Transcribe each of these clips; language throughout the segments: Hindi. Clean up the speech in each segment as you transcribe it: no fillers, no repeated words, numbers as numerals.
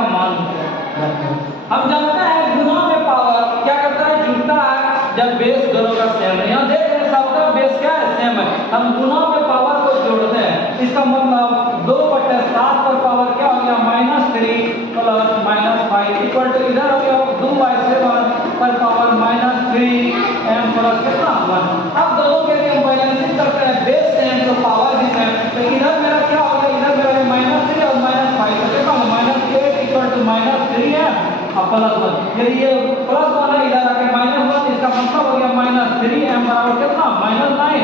का मान रखें। हम जानते हैं गुना में पावर क्या करता है, जुड़ता है जब बेस दोनों का सेम है। यहाँ देख रहे हैं सबका बेस क्या है, सेम है। हम गुना में पावर को जोड़ते हैं, इसका मतलब 2/7 पर पावर क्या हो गया, -3 प्लस -5 इक्वल टू इधर हो गया 2/7 पर पावर -3 m प्लस कितना 1। अब दोनों के लिए हम बैलेंसिंग करते हैं, बेस सेम तो पावर भी सेम। तो इधर मेरा क्या हो गया, इधर मेरा -3 और -5 तो देखो -8 इक्वल टू -3 है और +1। यदि ये +1 है इधर आके -1, इसका मतलब हो गया -3 m बराबर कितना -9।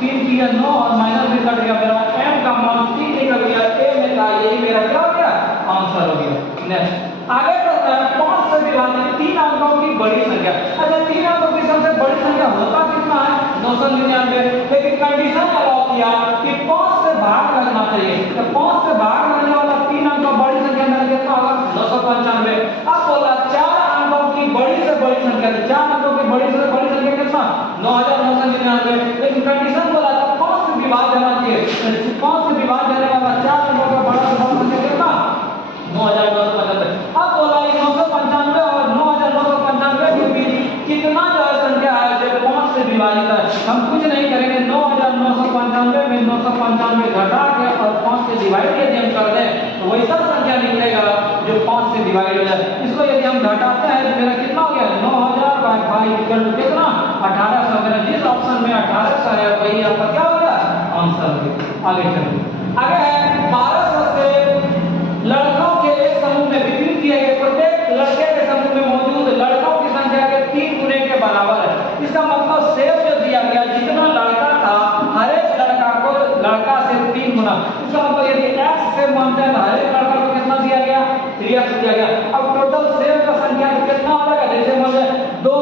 3 की 9 और माइनस भी कट गया, मेरा m का मान 3 निकल गया। a में था, यही मेरा क्या हो गया, आंसर हो गया। नेक्स्ट आगे बढ़ते हैं, 5 से विभाजित 3 अंकों की बड़ी संख्या। अच्छा 3 अंकों की सबसे बड़ी संख्या होता कितना है, 999। लेकिन कंडीशन अलाउ किया कि 5 से भाग लगना चाहिए, तो 5 से भाग लगने वाला 3 अंक का बड़ी संख्या मेरा कितना होगा, 995। अब बोला 4 अंकों की बड़ी से बड़ी संख्या, 4 अंकों की बड़ी से बड़ी संख्या कितना, 9999। लेकिन कंडीशन बोला था 5 से विभाज्य होना चाहिए, 5 से विभाज्य होने वाला 4 अंकों का बड़ा से बड़ा संख्या कितना, 9995। अब बोला 995 और 9995 के बीच कितना जो है संख्या है जो 5 से विभाजित है। हम कुछ नहीं करेंगे, 9995 में 995 घटा के और 5 से डिवाइड यदि हम कर दें तो वैसा संख्या निकलेगा जो 5 से डिवाइड हो जाए। इसको यदि हम घटाते हैं तो मेरा कितना हो गया, 9000/5 इक्वल टू कितना, 1800। मेरा जिस ऑप्शन में 1800 है वही आपका क्या हो गया, आंसर हो गया। आगे चलिए, आगे है 1200 से लड़कों के एक समूह में वितरित किए गए प्रत्येक लड़के के समूह में मौजूद लड़कों की संख्या के 3 गुने के बराबर है। इसका मतलब सेव जो दिया गया, जितना लड़का था हर एक लड़का को लड़का से 3 गुना। इसका मतलब यदि x से मानते हैं तो हर एक लड़का को कितना दिया गया, 3x दिया गया। अब टोटल सेव का संख्या कितना हो जाएगा, जैसे मान लीजिए दो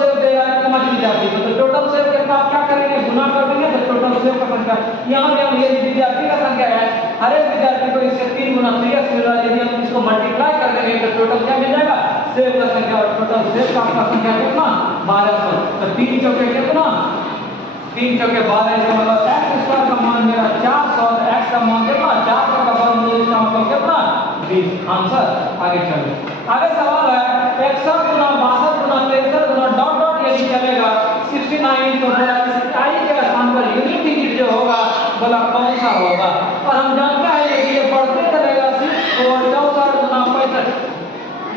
सेव देगा 5 विद्यार्थी को, तो टोटल सेव कितना आप क्या करेंगे, गुना कर देंगे तो टोटल सेव का संख्या। यहाँ पे हम ये विद्यार्थी का संख्या है, हर एक विद्यार्थी को इससे 3 गुना 3x मिल रहा है। यदि हम इसको मल्टीप्लाई कर देंगे तो टोटल क्या मिल जाएगा, सेव का संख्या। और टोटल सेव का आपका संख्या कितना, 1200। तो 3 चौके कितना, 3 चौके 12, इसका मतलब x² का मान मेरा 400 और x का मान कितना, 400 का वर्गमूल, इसका मतलब कितना, 20। आंसर। आगे चलिए, आगे सवाल है 61 गुना 62 गुना 63 गुना डॉट डॉट यदि चलेगा 69, तो बोला इस i के स्थान पर यूनिट डिजिट जो होगा बोला कौन सा होगा। और हम जानते हैं यदि ये बढ़ते चलेगा तो 64 गुना 65,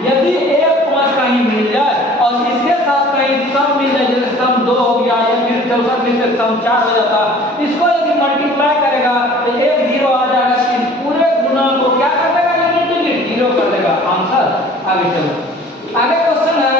यदि एक 5 का ही मिल जाए और इसके साथ कहीं सम मिल जाए, जैसे सम 2 हो गया या फिर 64 में से सम 4 हो जाता, इसको यदि मल्टीप्लाई करेगा तो एक 0 आ जाएगा, इस पूरे गुना को क्या कर देगा, यूनिट डिजिट 0 कर देगा। आंसर। आगे चलो, आगे क्वेश्चन है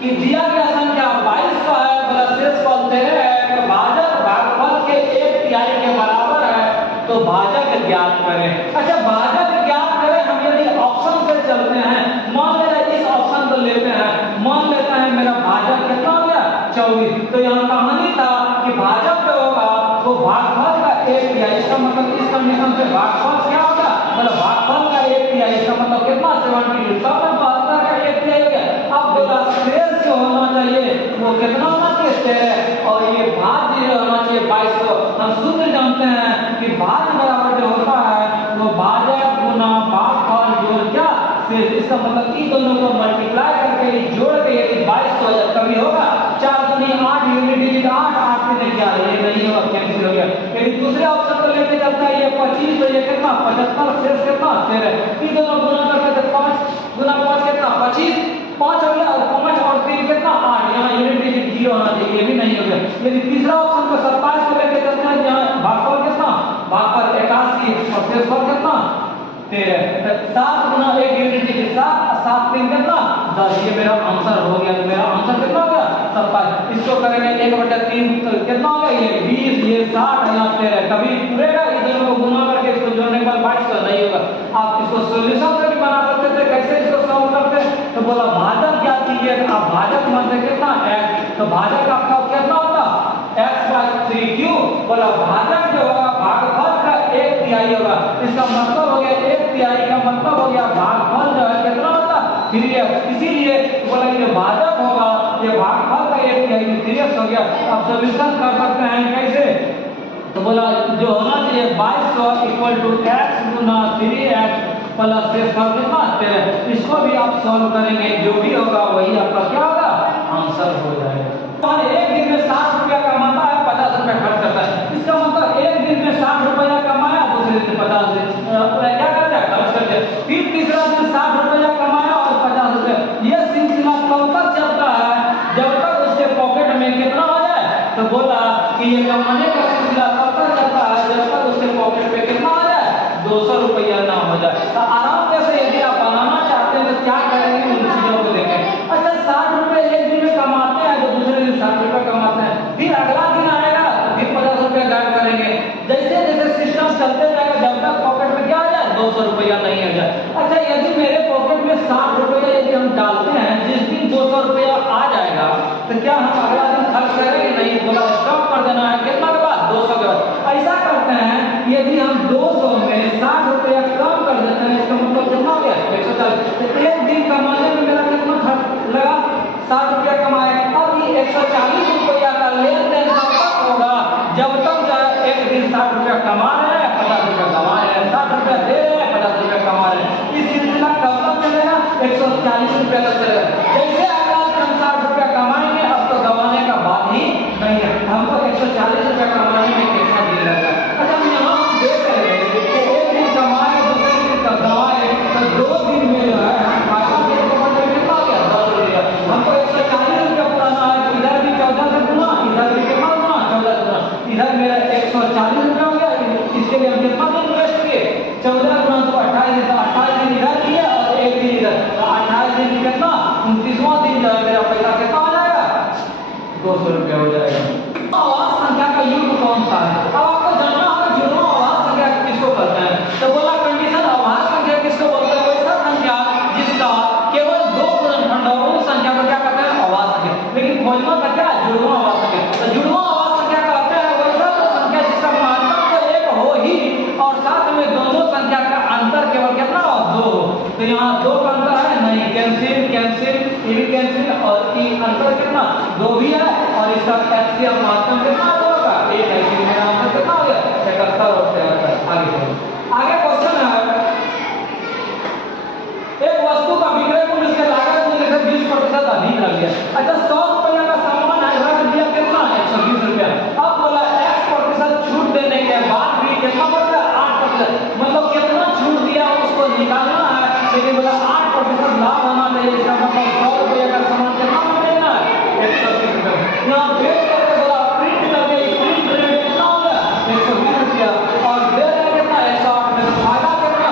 कि दिया गया संख्या 22 का है, बोला शेष फल 13 है, तो भाजक भागफल के 1/3 के बराबर है, तो भाजक ज्ञात करें। अच्छा भाजक ज्ञात करें, हम यदि ऑप्शन से चलते हैं, मान लेते हैं इस ऑप्शन को लेते हैं, मान लेते हैं मेरा भाजक कितना हो गया, 24। तो यहाँ कहानी था कि भाजक जो होगा वो भागफल का 1/3, इसका मतलब इस कंडीशन से भागफल क्या होगा, मतलब भागफल का 1/3, इसका मतलब कितना, 72। सब में 72 का 1/3 हो गया। अब बोला शेष जो होना चाहिए वो कितना होना चाहिए, 13, और ये भाज्य जो होना चाहिए 2200। हम सूत्र जानते हैं कि भाज्य बराबर जो होता है वो भाजक गुना भागफल जोड़ क्या शेष। इसका मतलब इन दोनों को मल्टीप्लाई करके जोड़ के यदि 2200 जब कभी होगा, 4 दूनी 8, यूनिट डिजिट 8, 8 से नहीं आ रहा, ये नहीं होगा, कैंसिल हो गया। यदि दूसरे ऑप्शन को लेके चलता है ये 25, तो ये कितना 75, शेष कितना 13। इन दोनों गुना करके तो 5 गुना 5 कितना 25, 5 हो गया, और 5 और 3 कितना 8, यहाँ यूनिट डिजिट 0 होना चाहिए, ये भी नहीं हो गया। यदि तीसरा ऑप्शन को 27 को लेके चलते हैं, यहाँ भागफल कितना, भागफल 81 और शेषफल कितना 13, 7 गुना 1 यूनिट डिजिट 7, 7 3 कितना 10, ये मेरा आंसर हो गया। तो मेरा आंसर कितना हो गया 27। इसको करेंगे 1/3 तो कितना हो गया, ये 20, ये 60, यहाँ 13, कभी पूरेगा, इधर को गुना करके इसको जोड़ने के बाद 2200 नहीं होगा। आप इसको सॉल्यूशन से भी बना सकते थे, कैसे इसको सॉल्व करते, तो बोला भाजक क्या कीजिए, आप भाजक मानते कितना x, तो भाजक आपका कितना होगा x/3, क्यों, बोला भाजक जो होगा भागफल का 1/3 होगा। इसका मतलब हो गया 1/3 का मतलब हो गया भागफल जो है कितना होगा 3x, इसीलिए बोला ये भाजक होगा, ये भागफल का 1/3 3x हो गया। अब सॉल्यूशन कर सकते हैं कैसे, तो बोला जो होना चाहिए 2200 इक्वल टू x गुना 3x प्लस शेषफल कितना 13। इसको भी आप सॉल्व करेंगे, जो भी होगा वही आपका क्या होगा, आंसर हो जाएगा। तो एक दिन में 60 रुपया कमाता है, 50 रुपया खर्च करता है। इसका मतलब एक दिन में 60 रुपया कमाया, दूसरे दिन 50 रुपया क्या करता है, खर्च करते हैं। फिर तीसरा दिन 60 रुपया कमाया और 50 रुपया। ये सिलसिला कब तक चलता है, जब तक उसके पॉकेट में कितना हो जाए। तो बोला कि ये कमाने का सिलसिला तब तक चलता है जब तक उसके पॉकेट में कितना हो जाए, 200 रुपया ना हो जाए। तो आराम से यदि आप बनाना चाहते हैं तो क्या करेंगे, उन चीजों को देखें। अच्छा 60 रुपये एक दिन में कमाते हैं, तो दूसरे दिन 60 रुपये कमाते हैं, फिर अगला दिन आएगा फिर 50 रुपया गायब करेंगे। जैसे जैसे सिस्टम चलते जाएगा जब तक पॉकेट में क्या आ जाए, 200 रुपया नहीं आ जाए। अच्छा यदि मेरे पॉकेट में 60 रुपया यदि हम डालते हैं, जिस दिन 200 रुपया आ जाएगा तो क्या हम अगला दिन खर्च करेंगे, नहीं। बोला स्टॉप कर देना है, कितना के बाद, 200 के बाद। ऐसा करते हैं यदि हम 200 में 60 रुपया कम कर देते हैं, इसका मतलब कितना हो गया, 140। तो एक दिन कमाने में मेरा कितना खर्च लगा, 60 रुपया कमाए। अब ये 140 रुपया का लेन देन कब तक होगा, जब तक एक दिन 60 रुपया कमा रहे हैं, 50 रुपया कमा रहे हैं, 60 रुपया दे रहे हैं, 50 रुपया कमा रहे हैं। इस सिलसिला कब तक चलेगा, 140 रुपया तक चलेगा। जैसे अगला हम 60 रुपया कमाएंगे, अब तो गंवाने का बात ही नहीं है, हमको 140 रुपया कमाने में कितना दिन लगा। अच्छा यहाँ हम देख रहे हैं कि एक दिन कमाए, दूसरे दिन गंवाए, तो 2 दिन में जो है फायदा के पॉकेट में कितना गया, 10 रुपया। हमको 140 रुपया पुराना है, इधर भी 14 से गुना, इधर भी कितना गुना, 14 गुना। इधर मेरा 140 रुपया हो गया, इसके लिए हम कितना दिन इन्वेस्ट किए, 14 गुना तो 28 दिन, 28 दिन इधर किए और एक दिन इधर, 28 दिन कितना, 29वां दिन जो है मेरा पैसा कितना हो जाएगा, 200 रुपया हो जाएगा। आवाज संख्या का युग कौन सा है, अब आपको जानना होगा जुड़वा आवाज संख्या किसको कहते हैं। तो बोला कंडीशन आवाज संख्या किसको बोलते हैं, वैसा संख्या जिसका केवल 2 गुणनखंड हो, उस संख्या को क्या कहते हैं, आवाज संख्या। लेकिन खोजना का क्या, जुड़वा आवाज संख्या। तो जुड़वा आवाज संख्या कहते हैं वैसा तो संख्या जिसका महत्तम तो 1 हो ही और साथ में दोनों संख्या का अंतर केवल कितना हो, 2 हो। तो यहाँ 2 का अंतर है नहीं, कैंसिल कैंसिल, ये भी कैंसिल, और ये अंतर कितना, 2 भी है, और इसका एचसीएफ महत्तम कितना होगा, 1 है। इसलिए मेरा आंसर कितना हो गया, 71 और 73। आगे क्वेश्चन है, एक वस्तु का विक्रय मूल्य उसके लागत मूल्य से 20% अधिक लग गया। अच्छा 100 रुपया का सामान है, रख दिया कितना, 120 रुपया। अब बोला 1% छूट देने के बाद भी कितना बढ़ता है, 8%। मतलब कितना छूट दिया उसको निकालना है, लेकिन बोला 8% लाभ होना चाहिए। इसका मतलब 100 रुपया का सामान कितना मिलेगा, 120 रुपया। यहाँ बेच करके बोला प्रिंट करके, प्रिंट रेट कितना हो गया, 120 रुपया, और दे रहे कितना, 108 में। फायदा कितना,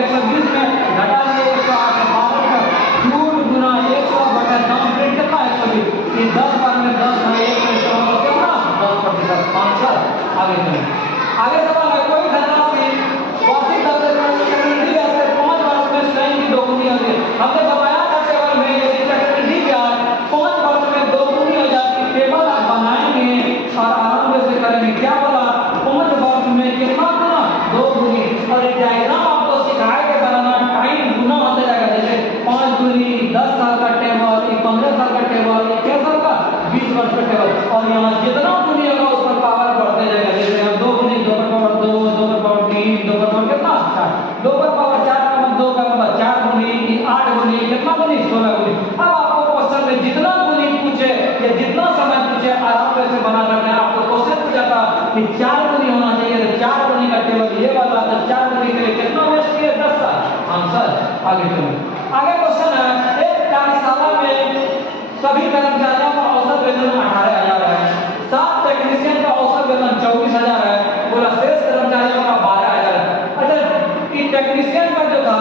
120 में घटा दिए 108 में, 12 में छूट गुना 100 बटा दाम प्रिंट कितना, 120। ये 10 बार में 10 है, 1 में कितना, 10%, 500। आगे सवाल है, कोई धनराशि वार्षिक दर से 5 वर्ष में स्वयं की दोगुनी होती है। हमने बताया था टेबल में यदि चक्रवृद्धि ब्याज 5 वर्ष में दोगुनी हो जाती, टेबल आप बनाएंगे और आराम से करेंगे। क्या बोला, 5 वर्ष में कितना गुना, 2 गुनी। और एक डायग्राम आपको सिखाया के बनाना, टाइम गुना होता जाएगा। जैसे 5 गुनी 10 साल का टेबल, 15 साल का टेबल, 1 साल का 20 वर्ष का टेबल, और यहाँ जितना गुनी होगा उस पर पावर बढ़ते जाएगा। जैसे हम 2 गुनी 2 पर पावर 2, 2 पर पावर 3, 2 पर पावर कितना, 4, 2 पर पावर 4 का मतलब 2 का मतलब 4 गुनी, 8 गुनी, कितना गुनी, 16 गुनी। अब आपको क्वेश्चन में जितना गुनी पूछे या जितना समय पूछे आराम से बना सकते हैं। आपको क्वेश्चन पूछा था कि 4 गुनी होना चाहिए, तो 4 गुनी का टेबल ये वाला, तो 4 गुनी के लिए कितना वेस्ट किए, 10 का आंसर। आगे चलो, आगे क्वेश्चन है, एक कार्यशाला में सभी कर्मचारियों का औसत वेतन 18,000 है, 7 टेक्नीशियन का औसत वेतन 24,000 है, बोला शेष कर्मचारियों का 12,000 है। अच्छा कि टेक्नीशियन का जो था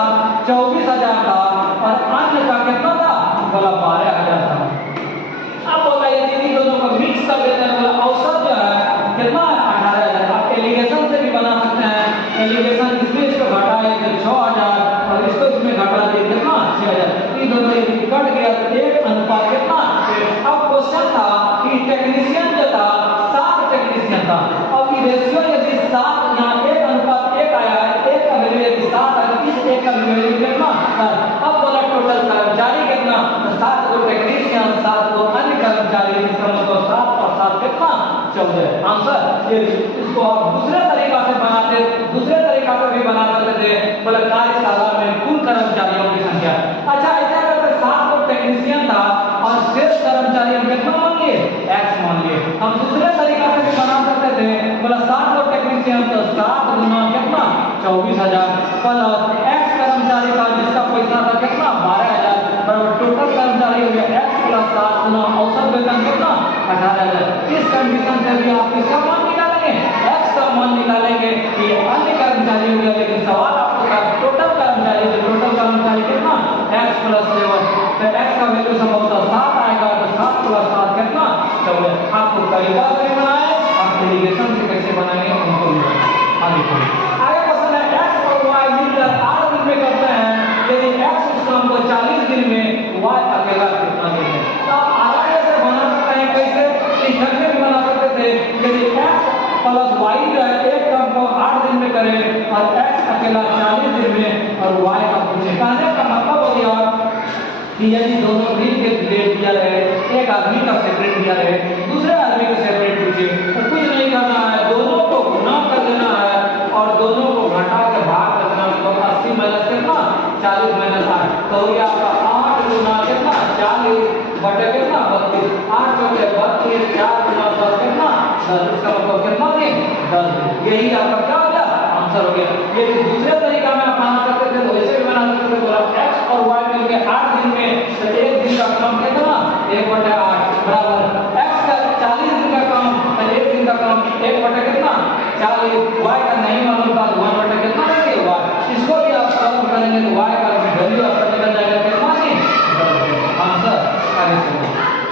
24,000 था और अन्य का कितना था, बोला 12,000 था। अब बोला ये तीन दोनों को मिक्स कर देते हैं, बोला औसत जो है कितना है, 18,000। आप एलिगेशन से भी बना सकते हैं, एलिगेशन इसमें इसको घटाए तो 6,000 और इसको इसमें घटा दिए कितना, 6,000। ये दोनों यदि कट गया तो 1 अनुपात कितना। अब क्वेश्चन था कि टेक्नीशियन जो था 7 टेक्नीशियन था, अब ये रेशियो यदि 7 यहाँ 1 अनुपात 1 आया है, 1 का वैल्यू यदि 7 है, इस 1 का वैल्यू कितना, 7। अब बोला टोटल कर्मचारी कितना, 7 को टेक्नीशियन, 7 को अन्य कर्मचारी, इसका मतलब 7 और 7 कितना, 14 आंसर। ये इसको आप दूसरे तरीका से बनाते, दूसरे तरीका से भी बना सकते थे। बोला कार्यशाला कर्मचारियों की संख्या। अच्छा ऐसा करते 7 लोग टेक्नीशियन था और शेष कर्मचारी हम कितना मान लिए, x मान लिए। हम दूसरे तरीका से भी बना सकते थे, बोला 7 लोग टेक्नीशियन तो 7 गुना कितना 24,000 प्लस x कर्मचारी था जिसका पैसा था कितना 12,000 बराबर टोटल कर्मचारी हो गया x प्लस 7 गुना औसत वेतन कितना 18,000। इस कंडीशन से भी आप किसका मान निकालेंगे, x का मान निकालेंगे। ये अन्य कर्मचारी हो गया, लेकिन सवाल आपका टोटल कर्मचारी, तो टोटल कर्मचारी कितना x प्लस 7, तो x का वैल्यू संभवतः 7 आएगा, तो 7 प्लस 7 कितना 14। आपको तरीका से बनाए, आप डेलीगेशन से कैसे बनाएंगे उनको भी आगे क्वेश्चन है x और y मिलकर 8 दिन में करते हैं, यदि x उस काम को 40 दिन में, y अकेला कितना दिन में। तो आप आराम से बना सकते हैं, कैसे इस ढंग से भी बना सकते थे, यदि x प्लस y जो है एक काम को 8 दिन में करे और x अकेला 40 दिन में और y का पूछे। कहने का मतलब हो गया कि यदि दोनों मिल के डेट दिया रहे, एक आदमी का सेपरेट दिया रहे, दूसरे आदमी का सेपरेट पूछे, तो कुछ नहीं करना है, दोनों को गुना कर देना है और दोनों को घटा के भाग कर देना। तो 80 माइनस कितना 40 माइनस 8, तो हो गया आपका 8 गुना कितना 40 बटे कितना 32, 8 बटे 32 4 गुना 10 कितना 10, इसका मतलब कितना दिन 10। यही आपका क्या हो गया आंसर हो गया। ये दूसरे तरीका में आप बना सकते थे, तो ऐसे भी बना सकते थे, बोला x और y मिल के 8 दिन में, तो एक दिन का काम कितना 1/8 बराबर x का 40 दिन का काम, तो एक दिन का काम 1/कितना 40, y का नहीं मालूम था 1/कितना देंगे y। इसको भी आप सॉल्व करेंगे तो y का वैल्यू आपका निकल जाएगा कितना दिन आंसर।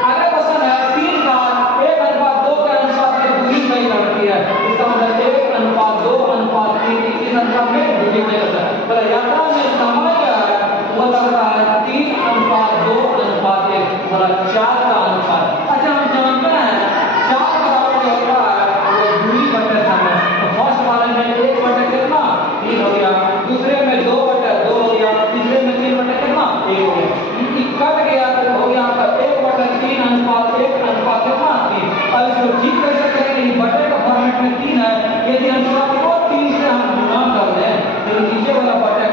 आगे क्वेश्चन है 3 का 1:2 के अनुपात में दूरी नहीं लगती है, इसका मतलब 1:2:3 इस अनुपात में दूरी नहीं लगता है। बोला यात्रा में समय क्या है, वो लगता है 3:2:1, बोला 4 का अनुपात। अच्छा हम जानते हैं 4 बराबर होता है वो दूरी बटे समय, तो फर्स्ट वाले में 1/3 कितना 3 हो गया, दूसरे में 2/2 हो गया, तीसरे में 3/1 कितना 1 हो गया, कट गया तो हो गया आपका 1/3:1 कितना 3। अब इसको ठीक कैसे करेंगे, बटे का फॉर्मेट में 3 है, यदि अनुपात को 3 से हम गुणा कर दें तो नीचे वाला बटे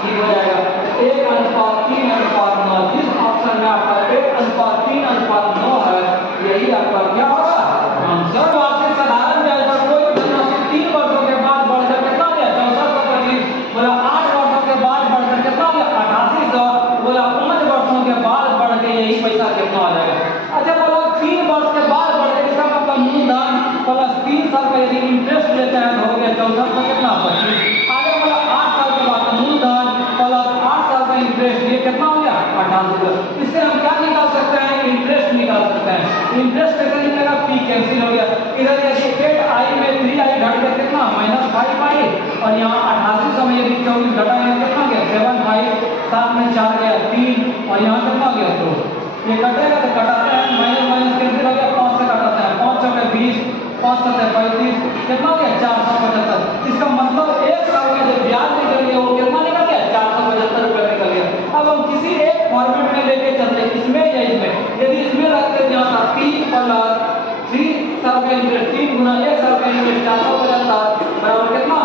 ठीक हो जाएगा 1:3:9। जिस ऑप्शन में आपका 1:3:9 है, यही आपका क्या होगा आंसर। वार्षिक साधारण ब्याज दर कोई धनराशि 3 वर्षों के बाद बढ़कर कितना हो गया 6425, बोला 8 वर्षों के बाद बढ़कर कितना हो गया 8800, बोला 5 वर्षों के बाद बढ़ के यही पैसा कितना आ जाएगा। अच्छा बोला 3 वर्ष के बाद बढ़ के, इसका मतलब मूलधन प्लस 3 साल का यदि इंटरेस्ट लेते हैं तो हो गया 6400 कितना 25। आगे बोला 8 साल के बाद मूलधन प्लस 8 साल का इंटरेस्ट, ये कितना हो गया 8800। इससे हम क्या निकाल सकते हैं, इंटरेस्ट निकाल सकते हैं। इंटरेस्ट कैसे निकलेगा, p कैंसिल हो गया, इधर यदि 8i में 3i घट के कितना -5i और यहाँ 8800 में यदि 24 घटाएंगे कितना गया 7i, 7 में 4 गया 3 और यहाँ कितना गया 2। ये कटेगा तो कटाते हैं, माइनस माइनस कैंसिल हो गया, 5 से कटाते हैं, 5 चौके 20, 5 सत्ते 35, कितना हो गया 475। इसका मतलब 1 साल का जो ब्याज निकल गया वो कितना निकल गया 475 रुपये निकल गया। अब हम किसी एक फॉर्मेट में लेके चलते, इसमें या इसमें, यदि इसमें रखते यहाँ था 3 प्लस 3 साल का इंटरेस्ट, 3 गुना 1 साल का इंटरेस्ट 475 बराबर कितना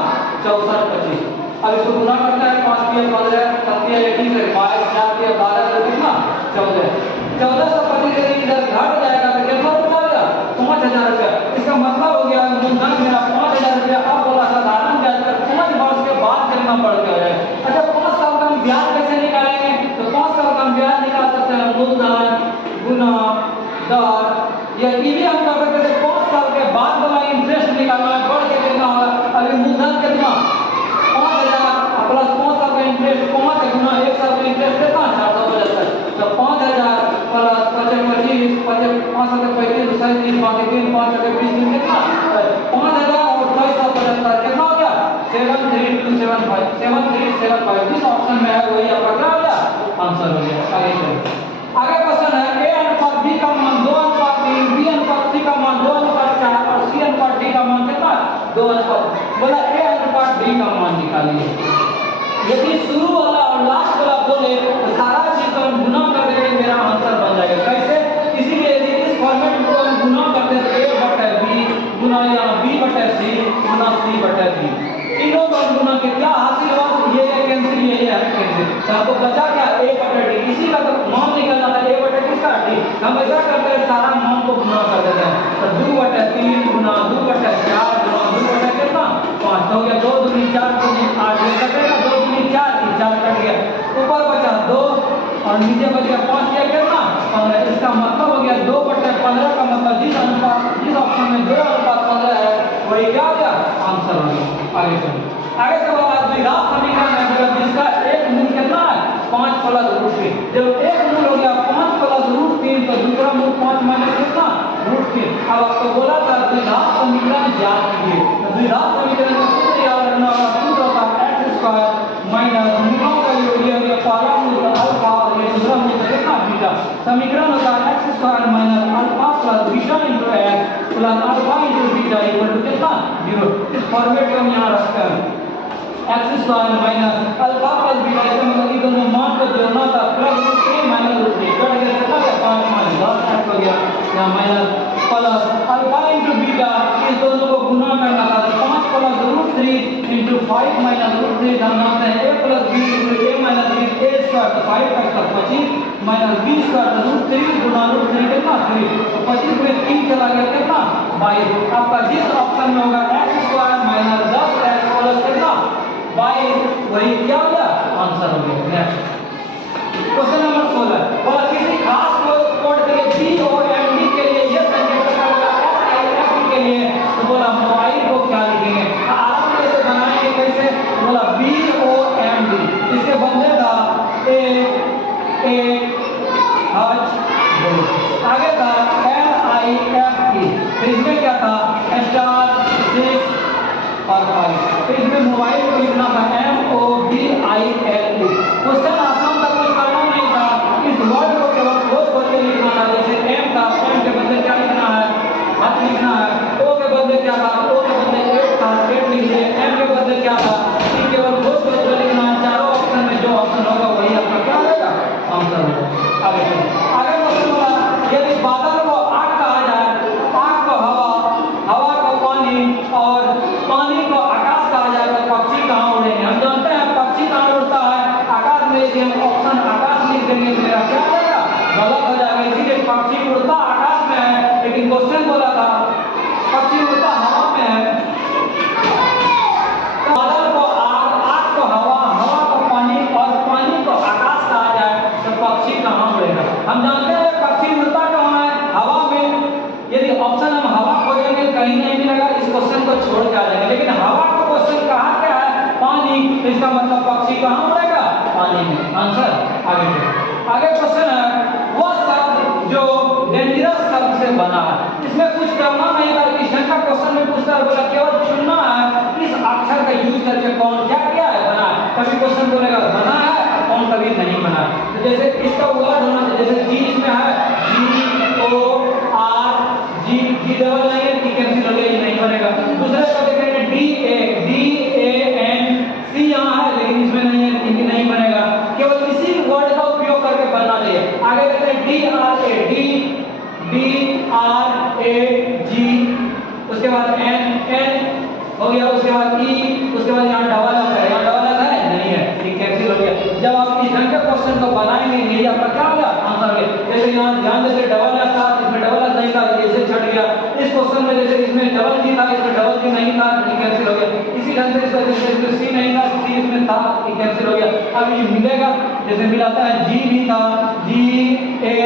6425। अब इसको गुना करता है 5 के 15 7 के 21 22 4 के 12 तो कितना 1425 यदि इधर घट जाएगा तो कितना रुपया आएगा 5000 रुपया। इसका मतलब हो गया मूलधन मेरा 5000 रुपया, अब बोला साधारण ब्याज दर 5 वर्ष के बाद कितना बढ़ के आएगा। अच्छा 5 साल का ब्याज कैसे निकालेंगे, तो 5 साल का ब्याज निकाल सकते हैं मूलधन गुना दर, या ये भी हम कर सकते हैं 5 साल के बाद वाला इंटरेस्ट निकालना है, बढ़ के कितना होगा। अभी मूलधन कितना 5000 प्लस 5 साल का इंटरेस्ट 5 गुना 1 साल का इंटरेस्ट कितना 475, तो 5000 प्लस 25 5 साल 35 37 5 5 20 दिन कितना 5000 और 275 कितना हो गया 73275 7375। जिस ऑप्शन में है वही आपका क्या हो गया आंसर हो गया। आगे चलिए, आगे क्वेश्चन है a/b का मान 2:3, b/c का मान 2:4 और c/d का मान कितना 2:, बोला a/d का मान निकालिए। यदि शुरू वाला और लास्ट वाला बोले तो सारा चीज को हम गुना कर देंगे, मेरा आंसर बन जाएगा। कैसे, इसीलिए यदि इस फॉर्मेट को हम गुना करते हैं a/b गुना या b/c गुना c/d, तीनों का गुना के क्या हासिल हुआ, ये कैंसिल ये है कैंसिल। लीजिए। तो आपको बचा क्या, a बटा d, इसी का तो मान निकलना था, a बटा किसका d। हम ऐसा करते हैं सारा मान को गुना कर देते हैं, तो 2 बटा 3 गुना 2 बटा 4 गुना 2 बटा कितना 5, हो गया 2 दूनी 4 दूनी 8, ये कटेगा 2 दूनी 4, 4 कट गया, ऊपर बचा 2 और नीचे बच गया 5, क्या कितना 15। इसका मतलब हो गया 2 बटा 15 का मतलब जिस ऑप्शन में 2 अनुपात 15 है वही क्या हो गया आंसर हो गया। आगे चलिए, आगे के बाद द्विघात समीकरण है जिसका एक मूल कितना है 5 प्लस रूट 3। जब एक मूल हो गया 5 प्लस रूट 3 तो दूसरा मूल 5 माइनस कितना रूट 3। अब आपको बोला था द्विघात समीकरण ज्ञात कीजिए, तो द्विघात समीकरण का सूत्र याद रखना होगा, सूत्र होता है x स्क्वायर माइनस मूलों का योग, ये हो गया पहला मूल अल्फा और ये दूसरा मूल कितना बीटा। समीकरण होता है x square minus alpha plus beta into x plus alpha into beta equal to कितना 0। इस फॉर्मेट को हम यहाँ रखते हैं, x square minus alpha plus beta, इसका मतलब ये दोनों मान को जोड़ना था, plus root 3 minus root 3 cut गया, कितना है 5 माइनस 10 हो गया, यहाँ minus plus alpha into beta, इस दोनों को गुना करना था, 5 plus root 3 into 5 minus root 3, हम जानते हैं a plus b into a minus b, a square तो 5 तक 25 माइनस b स्क्वायर तो रूट 3 गुना रूट 3 कितना 3, तो 25 में 3 चला गया कितना 22। आपका जिस ऑप्शन में होगा x square minus 10x plus कितना 22, वही क्या हो गया आंसर हो गया। नेक्स्ट क्वेश्चन नंबर 16, और किसी खास कोड के लिए b और md के लिए ये संकेत का होगा f के लिए, तो बोला मोबाइल को क्या लिखेंगे, आराम से बनाएंगे कैसे, बोला b o m d, इसके बदले था a h आगे था l i f e, फिर इसमें क्या था स्टार 6 और 5, फिर इसमें मोबाइल को लिखना था MOBILE। क्वेश्चन आसान था, कुछ करना नहीं था, इस वर्ड को केवल खोज खोज के लिखना था। जैसे m था, m के बदले क्या लिखना है हाथ लिखना है, o के बदले क्या था o के बदले 8 था 8 लिखिए, m के बदले क्या था e, केवल खोज खोज के लिखना है। चारों ऑप्शन में जो ऑप्शन होगा वही आपका क्या होगा आंसर होगा। आगे आगे क्वेश्चन बोला, यदि बादल को आग कहा जाए, आग को हवा, हवा को पानी और पानी को आकाश कहा जाए, तो पक्षी कहाँ उड़ेंगे। हम जानते हैं पक्षी कहाँ उड़ता है आकाश में, यदि हम ऑप्शन आकाश लिख देंगे तो मेरा क्या हो जाएगा गलत हो जाएगा, इसीलिए पक्षी उड़ता आकाश में है, लेकिन क्वेश्चन बोला था पक्षी उड़ता हवा में है। बादल को आग, आग को हवा, हवा को पानी और पानी को आकाश कहा जाए तो पक्षी कहाँ उड़ेगा। हम जानते हैं पक्षी उड़ता कहाँ है हवा में, यदि ऑप्शन हम हवा खोजेंगे कहीं नहीं मिलेगा, इस क्वेश्चन को छोड़ के आ जाएंगे, लेकिन हवा का क्वेश्चन कहाँ क्या है पानी, तो इसका मतलब पक्षी कहाँ उड़ेगा पानी में, आंसर। आगे क्वेश्चन है वह शब्द जो डेंजरस शब्द से बना है, इसमें कुछ करना नहीं था, इस ढंग का क्वेश्चन में पूछता है, बोला केवल चुनना है इस अक्षर का यूज करके कौन क्या किया है बना है। कभी क्वेश्चन बोलेगा बना है और कौन कभी नहीं बना है, तो जैसे इसका वर्ड होना चाहिए, जैसे जी इसमें है G O R G, G double नहीं है, T कैंसिल हो गया, नहीं बनेगा। दूसरे को देखेंगे D A N C यहाँ है लेकिन इसमें नहीं है, T नहीं बनेगा, केवल इसी वर्ड का उपयोग करके बनना चाहिए। आगे देखते हैं D R A G, उसके बाद N हो गया, उसके बाद E, उसके बाद यहाँ डबल है, यहाँ डबल है नहीं है, ठीक कैंसिल हो गया। जब आप इस ढंग के क्वेश्चन को बनाएंगे यही आपका क्या होगा आंसर होगा। जैसे यहाँ ध्यान जैसे डबल है था, इसमें डबल नहीं था, जैसे छट गया। इस क्वेश्चन में जैसे इसमें डबल जी था, इसमें डबल जी नहीं था, ये कैंसिल हो गया। इसी ढंग से इसमें सी नहीं था, सी इसमें था, ये कैंसिल हो गया। अब ये मिलेगा जैसे मिलाता है जी भी था, G A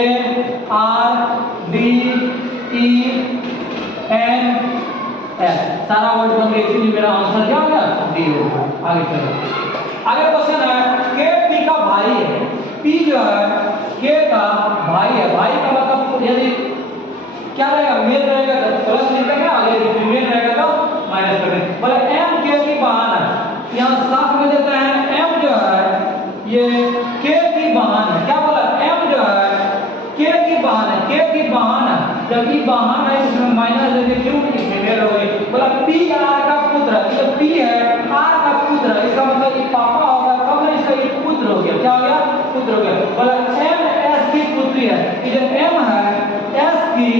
R D E N S, सारा वर्ड बन गया, इसीलिए मेरा आंसर क्या होगा डी होगा। आगे चलो, आगे क्वेश्चन है के पी का भाई है, पी जो है के का भाई है, भाई का मतलब यदि क्या रहेगा मेल रहेगा तो प्लस लिखेंगे, आगे यदि फीमेल रहेगा तो माइनस करेंगे। बोले एम के की बहन है, यहाँ साथ में देते हैं एम जो है ये के की बहन है, क्या बोला एम जो है के की बहन है, के की बहन है, जब ये बहन है इसमें माइनस देंगे क्यों फीमेल हो गई। बोला पी आर का पुत्र, ये पी है आर का पुत्र, इसका मतलब ये पापा होगा, तब ना इसका ये पुत्र हो गया, क्या हो गया पुत्र हो गया। बोला एम एस की पुत्री है, ये जो एम है एस की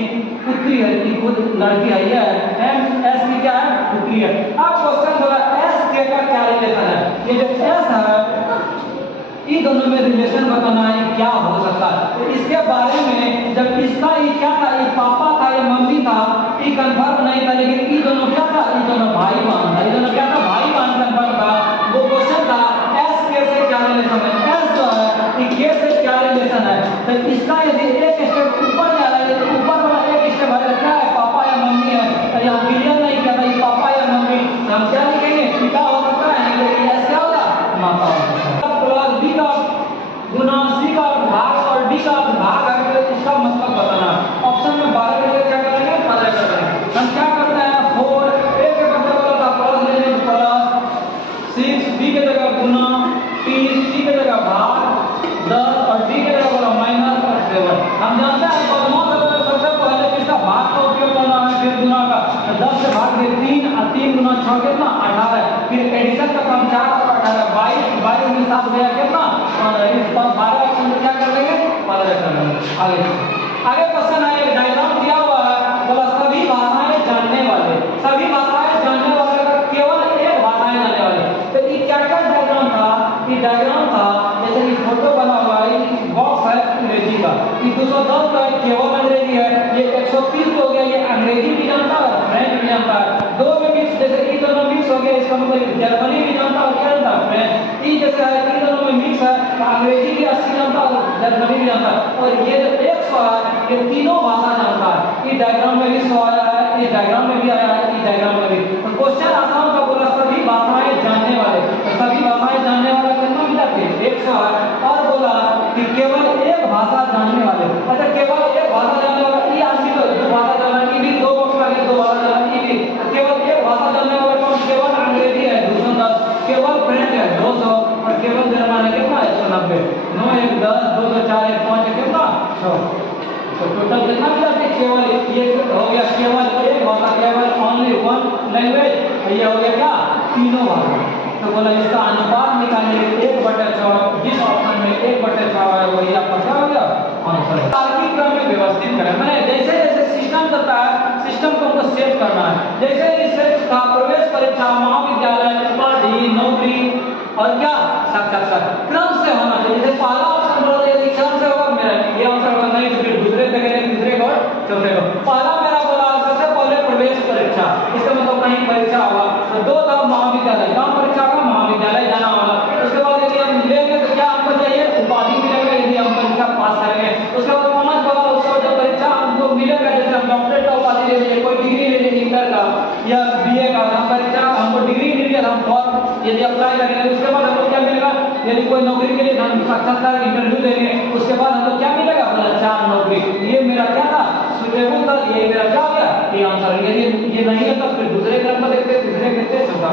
पुत्री है, ये खुद लड़की है, ये एम एस की क्या है पुत्री है। अब क्वेश्चन बोला एस के का क्या रिलेशन है, ये जो एस है ये दोनों में रिलेशन बताना है क्या हो सकता है। तो इसके बारे में जब इसका ये क्या था, ये पापा था या मम्मी था, ये कंफर्म नहीं था, लेकिन ये दोनों क्या था, ये दोनों भाई बहन था। ये दोनों क्या था, भाई बहन कंफर्म था। वो क्वेश्चन था एस के से क्या रिलेशन है, एस जो है ये के से क्या रिलेशन है। तो इसका यदि एक स्टेप ऊपर जा रहा है तो ऊपर वाला एक स्टेप है क्या है, पापा या मम्मी है। तो यहाँ क्लियर नहीं किया था ये पापा या मम्मी, तो हम क्या लिखेंगे, पिता हो सकता है, लेकिन एस क्या होगा, माता हो सकता है। प्लस डी का गुना सी का भाग और डी का भाग है, इसका मतलब बताना। ऑप्शन में 12 के लिए क्या करेंगे, 15 करेंगे। हम क्या करते हैं 4 ए के बदले वाला था प्लस लेंगे प्लस 6, बी के जगह गुना 3, सी के जगह भाग 10 और डी के जगह वाला माइनस 7। हम जानते हैं सबसे पहले किसका भाग का उपयोग करना है, फिर गुना का। 10 से भाग के 3 और 3 गुना 6 कितना 18, फिर एडिशन का काम 4 और 18 22 में 7 गया कितना 15। इस पर 12 ऑप्शन में क्या कर लेंगे 15 कर लेंगे। आगे क्वेश्चन है, एक डायग्राम दिया हुआ है, बोला सभी भाषाएं जानने वाले, सभी भाषाएं जानने वाले का केवल एक भाषाएं जानने वाले। तो ये क्या क्या डायग्राम था, ये डायग्राम था जैसे ये फोटो बना हुआ है, ये बॉक्स है अंग्रेजी का, ये 210 का केवल अंग्रेजी है, ये 130 हो गया, ये अंग्रेजी भी जानता है फ्रेंच भी जानता है। दो में मिक्स, जैसे ये दोनों मिक्स हो गया, इसका मतलब जर्मनी भी जानता है क्या जानता है फ्रेंच। ये जैसे है ये दोनों में मिक्स है, तो अंग्रेजी भी 80 जानता है, जर्मनी भी जानता है। और ये जो 100 है ये तीनों भाषा जानता है। ये डायग्राम में भी 100 आया है, ये डायग्राम में भी आया है, ये डायग्राम में भी। तो क्वेश्चन आसान का बोला सभी भाषाएं जानने वाले, तो सभी भाषाएं जानने वाला कितना मिला थे 100 है। और बोला कि केवल एक भाषा जानने वाले, अच्छा केवल एक भाषा जानने वाला, ये आदमी तो दो भाषा जानना, ये भी दो बॉक्स लगे, दो भाषा जानना, ये भी केवल एक भाषा जानने वाला कौन, केवल अंग्रेजी है 210, केवल फ्रेंच है 200 और केवल जर्मन है कितना 190। 9 1 10 2 2 4 1 5 कितना 6। तो टोटल कितना मिला थे, केवल ये हो गया केवल एक भाषा, केवल ओनली वन लैंग्वेज। ये हो गया क्या, तीनों भाषा। तो बोला इसका अनुपात निकालिए 1/6, जिस ऑप्शन में 1/6 है वही आपका क्या हो गया आंसर है। तार्किक क्रम में व्यवस्थित करें, मैंने जैसे जैसे सिस्टम चलता है सिस्टम को हमको सेट करना है। जैसे इसे था प्रवेश परीक्षा, महाविद्यालय, उपाधि, नौकरी और क्या साक्षात्कार क्रम से होना चाहिए। जैसे पहला ऑप्शन बोला यदि क्रम से होगा मेरा ये आंसर होगा, नहीं तो फिर दूसरे से करेंगे, तीसरे को चौथे को। पहला मेरा बोला सबसे पहले प्रवेश परीक्षा, इसका मतलब कहीं परीक्षा होगा। तो 2 था महाविद्यालय, कहाँ परीक्षा का महाविद्यालय जाना होगा। उसके बाद यदि हम लेंगे तो क्या हमको चाहिए, उपाधि मिलेगा यदि हम परीक्षा पास करेंगे। उसके बाद 5 बोला उसका जब परीक्षा हमको मिलेगा, जैसे हम डॉक्टरेट का उपाधि ले लीजिए, कोई डिग्री ले लीजिए इंटर का या बीए का, हम परीक्षा हमको डिग्री मिल गया, हम फॉर्म यदि अप्लाई करेंगे उसके बाद हमको क्या मिलेगा, यदि कोई नौकरी के लिए हम साक्षात्कार इंटरव्यू देंगे उसके बाद हमको क्या मिलेगा, बोला 4 नौकरी। ये मेरा क्या था सुटेबल था, ये मेरा क्या हो गया ये आंसर। यदि ये नहीं है तो फिर दूसरे क्रम में देखते, तीसरे देखते, चौथा।